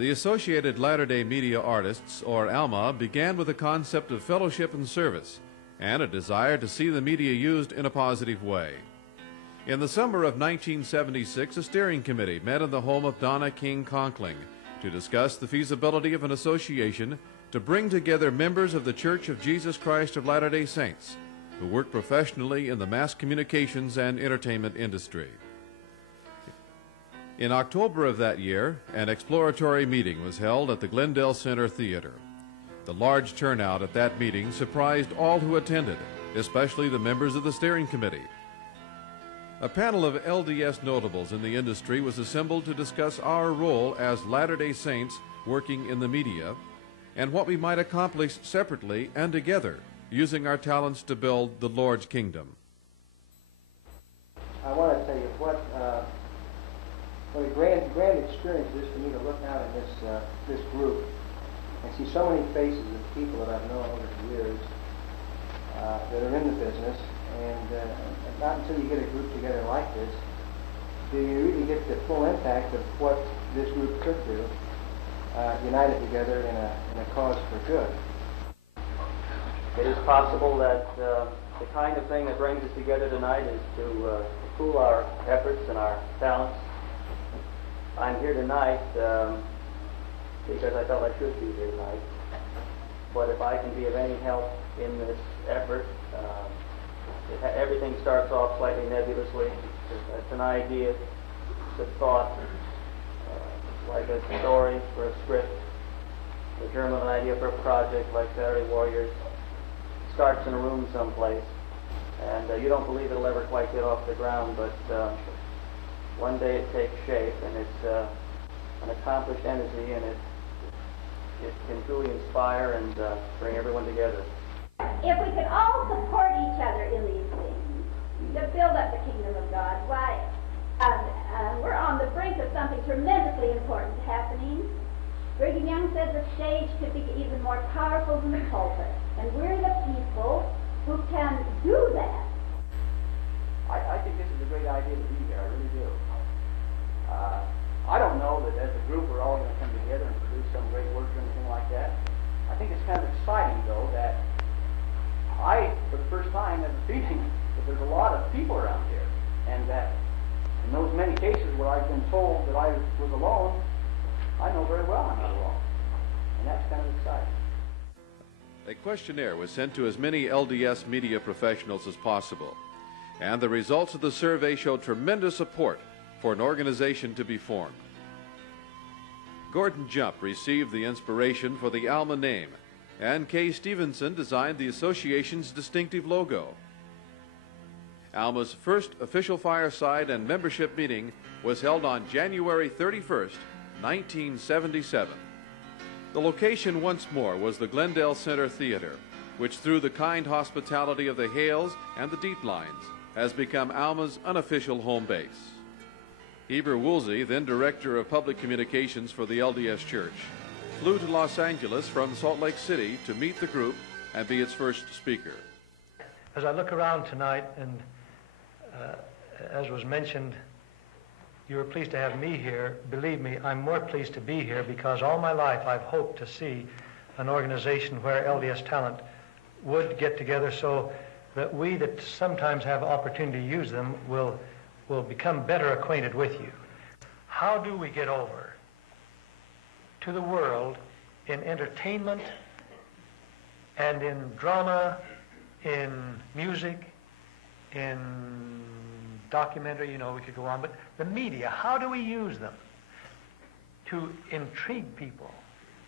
The Associated Latter-day Media Artists, or ALMA, began with a concept of fellowship and service, and a desire to see the media used in a positive way. In the summer of 1976, a steering committee met in the home of Donna King Conkling to discuss the feasibility of an association to bring together members of the Church of Jesus Christ of Latter-day Saints who work professionally in the mass communications and entertainment industry. In October of that year, an exploratory meeting was held at the Glendale Center Theater. The large turnout at that meeting surprised all who attended, especially the members of the steering committee. A panel of LDS notables in the industry was assembled to discuss our role as Latter-day Saints working in the media and what we might accomplish separately and together using our talents to build the Lord's kingdom. I want to tell you what a grand experience it is for me to look out in this group and see so many faces of people that I've known over the years that are in the business, and not until you get a group together like this do you really get the full impact of what this group could do, united together in a cause for good. It is possible that the kind of thing that brings us together tonight is to pool our efforts and our talents. I'm here tonight because I felt I should be here tonight. But if I can be of any help in this effort, everything starts off slightly nebulously. It's an idea, it's a thought, like a story for a script, the germ of an idea for a project like Saturday Warriors. Starts in a room someplace, and you don't believe it'll ever quite get off the ground, but one day it takes shape, and it's an accomplished entity, and it can truly inspire and bring everyone together. If we could all support each other in these things to build up the kingdom of God, why, we're on the brink of something tremendously important happening. Brigham Young said the stage could be even more powerful than the pulpit, and we're the people who can do that. I think this is a great idea to be here, I really do. I don't know that as a group we're all going to come together and produce some great work or anything like that. I think it's kind of exciting, though, that I, for the first time, have a feeling that there's a lot of people around here, and that in those many cases where I've been told that I was alone, I know very well I'm not alone, and that's kind of exciting. A questionnaire was sent to as many LDS media professionals as possible, and the results of the survey showed tremendous support for an organization to be formed. Gordon Jump received the inspiration for the ALMA name, and Kay Stevenson designed the association's distinctive logo. ALMA's first official fireside and membership meeting was held on January 31st, 1977. The location once more was the Glendale Center Theater, which through the kind hospitality of the Hales and the Deeplines has become ALMA's unofficial home base. Heber Woolsey, then Director of Public Communications for the LDS Church, flew to Los Angeles from Salt Lake City to meet the group and be its first speaker. As I look around tonight, and as was mentioned, you were pleased to have me here. Believe me, I'm more pleased to be here because all my life I've hoped to see an organization where LDS talent would get together so that we that sometimes have opportunity to use them will become better acquainted with you. How do we get over to the world in entertainment and in drama, in music, in documentary, we could go on, but the media, how do we use them to intrigue people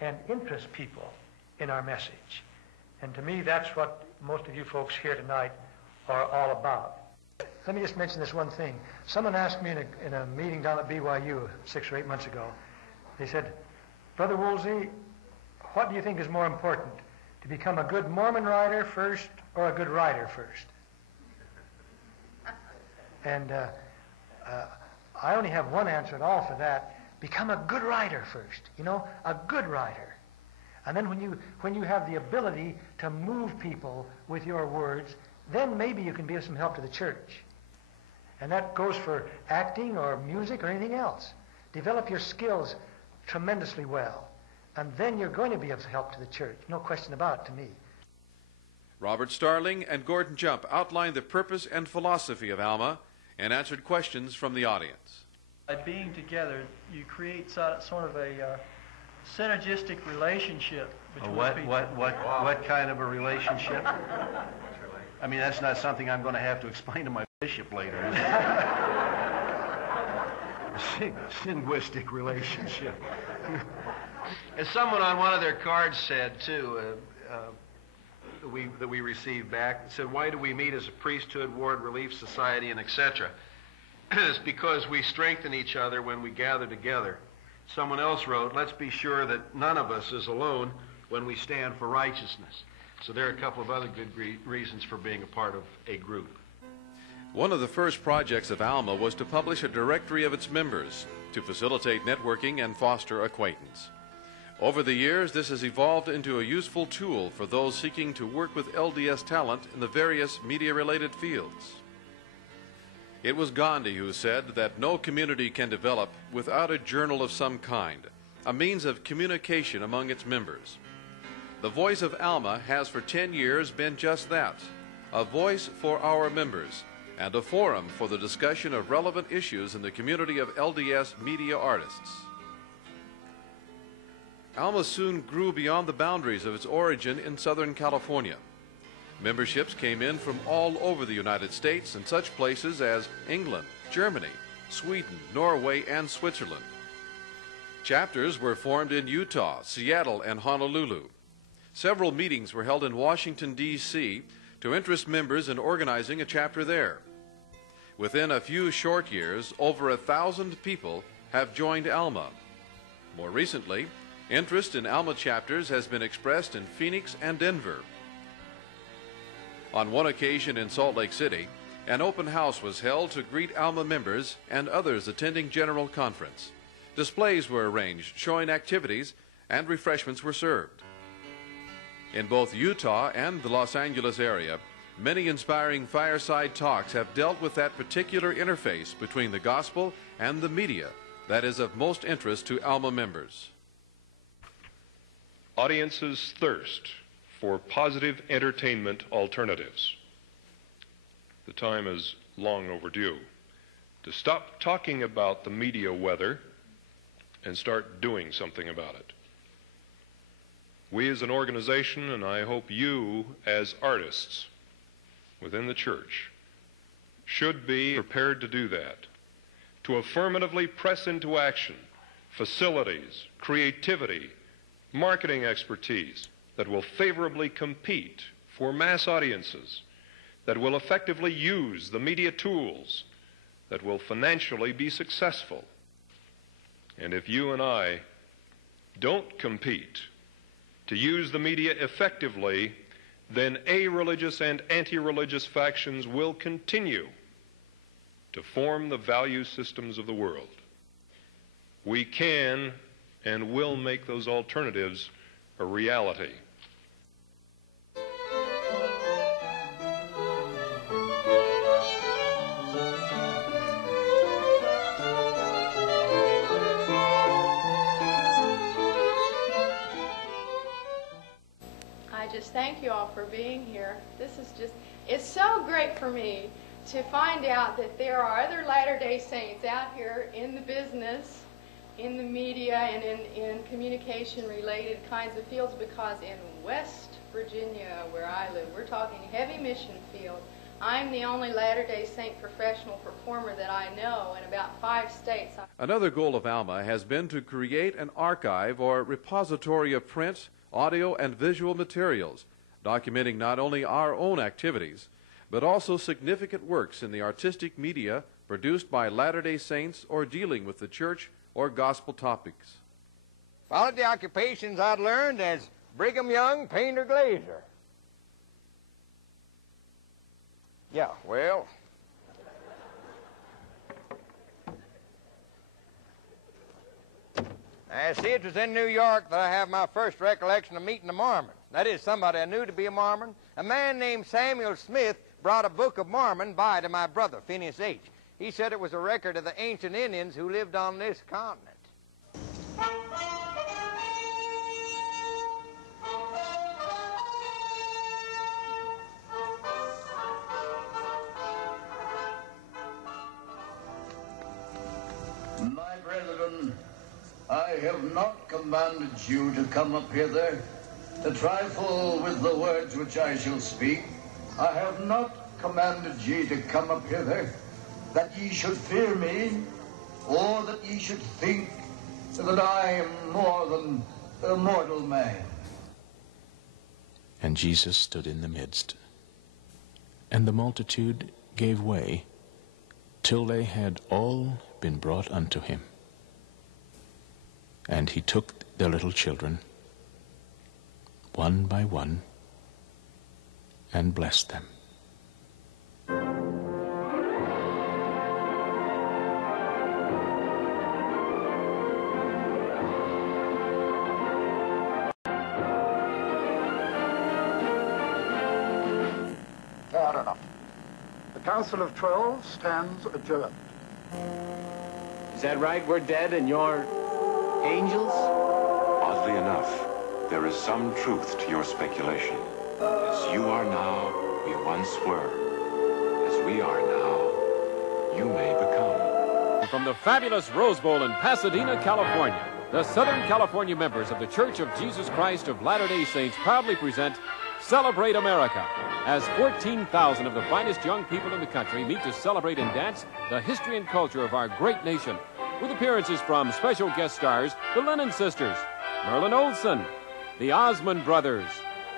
and interest people in our message? And to me, that's what most of you folks here tonight are all about. Let me just mention this one thing. Someone asked me in a meeting down at BYU 6 or 8 months ago, they said, Brother Woolsey, what do you think is more important, to become a good Mormon writer first or a good writer first? And I only have one answer at all for that. Become a good writer first, a good writer. And then when you have the ability to move people with your words, then maybe you can be of some help to the church. And that goes for acting or music or anything else. Develop your skills tremendously well. And then you're going to be of help to the church. No question about it to me. Robert Starling and Gordon Jump outlined the purpose and philosophy of ALMA and answered questions from the audience. By being together, you create sort of a synergistic relationship between people. What kind of a relationship? I mean, that's not something I'm going to have to explain to my bishop later. A linguistic relationship. As someone on one of their cards said, too, that we received back, said, why do we meet as a priesthood, ward relief society, and etc.? It's because we strengthen each other when we gather together. Someone else wrote, let's be sure that none of us is alone when we stand for righteousness. So there are a couple of other good reasons for being a part of a group. One of the first projects of ALMA was to publish a directory of its members to facilitate networking and foster acquaintance. Over the years, this has evolved into a useful tool for those seeking to work with LDS talent in the various media-related fields. It was Gandhi who said that no community can develop without a journal of some kind, a means of communication among its members. The Voice of ALMA has for 10 years been just that, a voice for our members and a forum for the discussion of relevant issues in the community of LDS media artists. ALMA soon grew beyond the boundaries of its origin in Southern California. Memberships came in from all over the United States and such places as England, Germany, Sweden, Norway, and Switzerland. Chapters were formed in Utah, Seattle, and Honolulu. Several meetings were held in Washington, D.C. to interest members in organizing a chapter there. Within a few short years, over 1,000 people have joined ALMA. More recently, interest in ALMA chapters has been expressed in Phoenix and Denver. On one occasion in Salt Lake City, an open house was held to greet ALMA members and others attending General Conference. Displays were arranged showing activities and refreshments were served. In both Utah and the Los Angeles area, many inspiring fireside talks have dealt with that particular interface between the gospel and the media that is of most interest to ALMA members. Audiences thirst for positive entertainment alternatives. The time is long overdue to stop talking about the media weather and start doing something about it. We as an organization, and I hope you as artists within the church, should be prepared to do that, to affirmatively press into action facilities, creativity, marketing expertise that will favorably compete for mass audiences, that will effectively use the media tools, that will financially be successful. And if you and I don't compete to use the media effectively, then a-religious and anti-religious factions will continue to form the value systems of the world. We can and will make those alternatives a reality. I just thank you all for being here. This is just, it's so great for me to find out that there are other Latter-day Saints out here in the business, in the media, and in communication-related kinds of fields, because in West Virginia, where I live, we're talking heavy mission field. I'm the only Latter-day Saint professional performer that I know in about 5 states. Another goal of ALMA has been to create an archive or repository of print, audio, and visual materials, documenting not only our own activities, but also significant works in the artistic media produced by Latter-day Saints or dealing with the church or gospel topics. Followed the occupations I'd learned as Brigham Young, painter, glazer. Yeah, well, I see it was in New York that I have my first recollection of meeting a Mormon. That is, somebody I knew to be a Mormon. A man named Samuel Smith brought a Book of Mormon by to my brother, Phineas H. He said it was a record of the ancient Indians who lived on this continent. My brethren, I have not commanded you to come up hither to trifle with the words which I shall speak. I have not commanded ye to come up hither that ye should fear me, or that ye should think that I am more than a mortal man. And Jesus stood in the midst, and the multitude gave way, till they had all been brought unto him. And he took the little children, one by one, and blessed them. Fair enough. The Council of 12 stands adjourned. Is that right? We're dead and you're angels? Oddly enough, there is some truth to your speculation. As you are now, we once were. As we are now, you may become. From the fabulous Rose Bowl in Pasadena, California, the Southern California members of the Church of Jesus Christ of Latter-day Saints proudly present Celebrate America, as 14,000 of the finest young people in the country meet to celebrate and dance the history and culture of our great nation, with appearances from special guest stars, the Lennon Sisters, Merlin Olsen, the Osmond Brothers,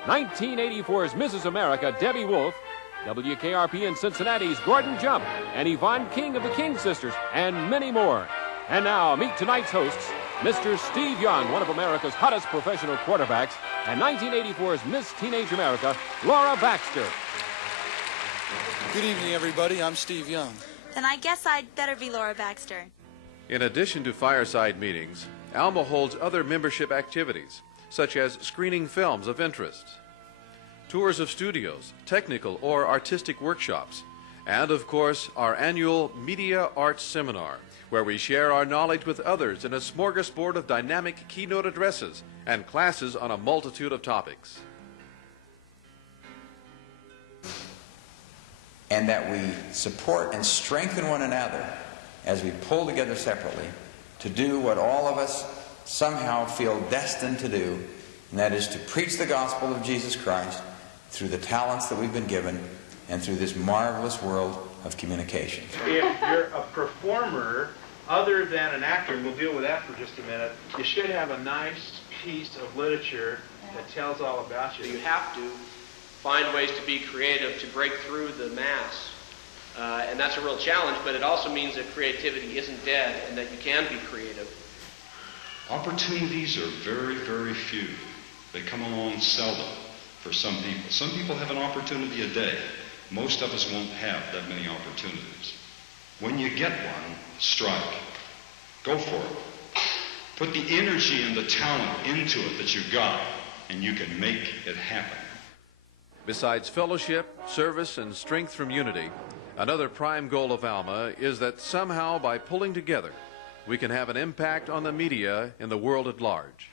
1984's Mrs. America, Debbie Wolfe, WKRP in Cincinnati's Gordon Jump, and Yvonne King of the King Sisters, and many more. And now, meet tonight's hosts, Mr. Steve Young, one of America's hottest professional quarterbacks, and 1984's Miss Teenage America, Laura Baxter. Good evening, everybody. I'm Steve Young. Then I guess I'd better be Laura Baxter. In addition to fireside meetings, ALMA holds other membership activities, such as screening films of interest, tours of studios, technical or artistic workshops, and, of course, our annual Media Arts Seminar, where we share our knowledge with others in a smorgasbord of dynamic keynote addresses and classes on a multitude of topics. And that we support and strengthen one another as we pull together separately to do what all of us somehow feel destined to do, and that is to preach the gospel of Jesus Christ through the talents that we've been given and through this marvelous world of communication. If you're a performer other than an actor, and we'll deal with that for just a minute, you should have a nice piece of literature that tells all about you. You have to find ways to be creative, to break through the mass. And that's a real challenge, but it also means that creativity isn't dead and that you can be creative. Opportunities are very, very few. They come along seldom for some people. Some people have an opportunity a day. Most of us won't have that many opportunities. When you get one, strike. Go for it. Put the energy and the talent into it that you've got, and you can make it happen. Besides fellowship, service, and strength from unity, another prime goal of ALMA is that somehow by pulling together, we can have an impact on the media in the world at large.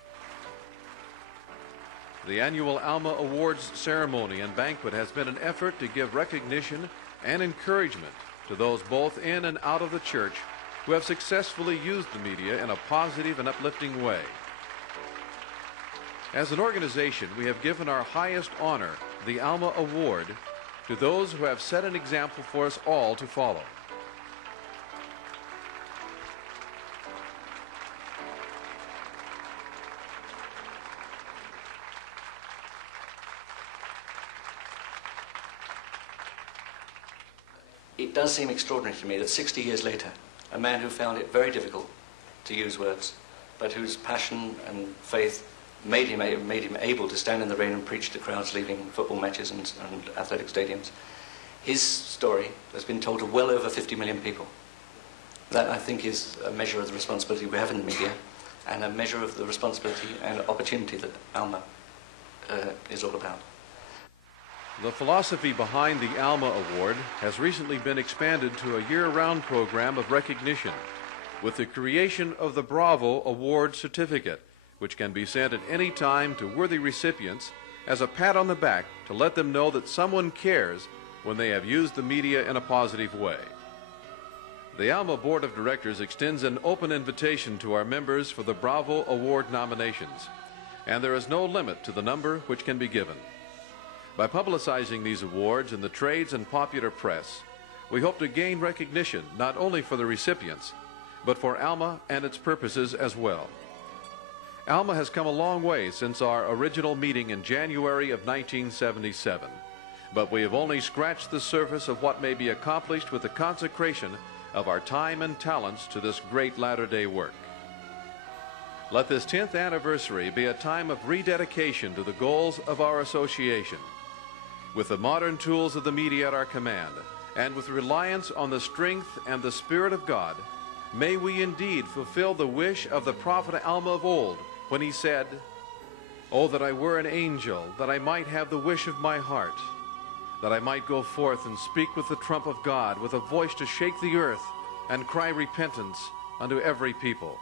The annual ALMA Awards ceremony and banquet has been an effort to give recognition and encouragement to those both in and out of the church who have successfully used the media in a positive and uplifting way. As an organization, we have given our highest honor, the ALMA Award, to those who have set an example for us all to follow. It does seem extraordinary to me that 60 years later, a man who found it very difficult to use words, but whose passion and faith made him able to stand in the rain and preach to crowds leaving football matches and athletic stadiums. His story has been told to well over 50 million people. That, I think, is a measure of the responsibility we have in the media and a measure of the responsibility and opportunity that ALMA is all about. The philosophy behind the ALMA Award has recently been expanded to a year-round program of recognition, with the creation of the Bravo Award Certificate, which can be sent at any time to worthy recipients as a pat on the back to let them know that someone cares when they have used the media in a positive way. The ALMA Board of Directors extends an open invitation to our members for the Bravo Award nominations, and there is no limit to the number which can be given. By publicizing these awards in the trades and popular press, we hope to gain recognition not only for the recipients, but for ALMA and its purposes as well. ALMA has come a long way since our original meeting in January of 1977, but we have only scratched the surface of what may be accomplished with the consecration of our time and talents to this great latter-day work. Let this 10th anniversary be a time of rededication to the goals of our association. With the modern tools of the media at our command, and with reliance on the strength and the Spirit of God, may we indeed fulfill the wish of the prophet Alma of old, when he said, "Oh, that I were an angel, that I might have the wish of my heart, that I might go forth and speak with the trump of God, with a voice to shake the earth and cry repentance unto every people."